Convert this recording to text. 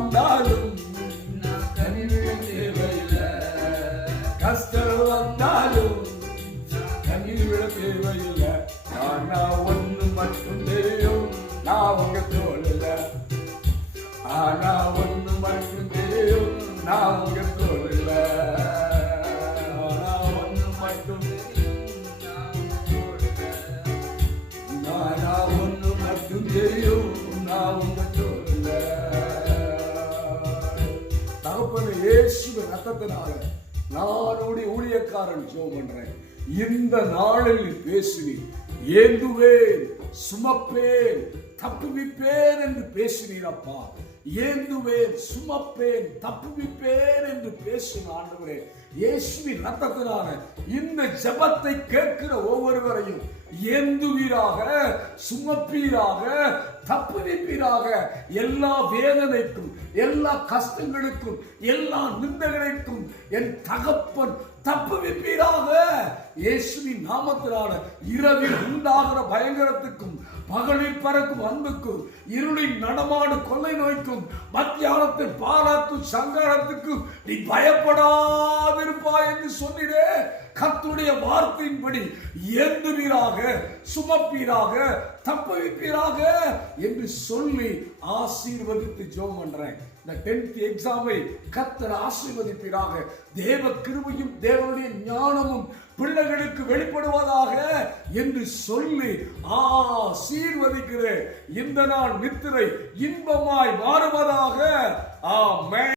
வந்தாலும் கண்ணீர் தேவையில்லை. கஷ்டம் வந்தாலும் கண்ணீர் தேவையில்லை. ஆனா ஒண்ணு மட்டும் தெரியும், நான் உங்க தோழல. ஆனா ஒண்ணு மட்டும் தெரியும், நான் உங்க தோழல. ஆனா ஒண்ணு மட்டும் தெரியும், நான் உங்க தோழல. தகப்பனே, இயேசுவின் ரத்தத்தினால நானுடைய ஊழியக்காரன் ஜெபம் பண்றேன். இந்த நாளில் பேசுவீர், ஏந்துவேன், சுமப்பேன், தப்புவிப்பேன் என்று பேசினீரப்பா. ஏந்துவேன், சுமப்பேன், தப்புவிப்பேன் என்று பேசின ஆண்டவரே, இயேசுவின் ரத்தத்தினால இந்த ஜெபத்தை கேட்கிற ஒவ்வொருவரையும் ஏந்துவீராக, சுமப்பீராக, தப்புவிப்பீராக. எல்லா வேதனைக்கும், எல்லா கஷ்டங்களுக்கும், எல்லா நிந்தனைக்கும் என் தகப்பன் தப்புவிப்பீராக. இயேசுவின் நாமத்தினால இரவில் உண்டாகிற பயங்கரத்துக்கும், பகலில் பறக்கும் அன்புக்கும், இருளின் நடமாடு கொள்ளை நோய்க்கும், மத்தியானத்தில் பாராட்டும் சங்காரத்துக்கும் நீ பயப்படாதிருப்பாய் என்று சொன்னீரே. கர்த்தருடைய வார்த்தையின்படி ஏந்துவீராக, சுமப்பீராக, தப்புவிப்பீராக என்று சொல்லி ஆசீர்வதித்து ஜெபம் பண்றேன். இந்த 10th எக்ஸாமை கர்த்தர் ஆசீர்வதிப்பீராக. தேவ கிருபையும் தேவனுடைய ஞானமும் பிள்ளைகளுக்கு வெளிப்படுவதாக என்று சொல்லி ஆசீர்வதிக்கிறேன். இந்த நாள் நித்திரை இன்பமாய் மாறுவதாக. ஆமென்.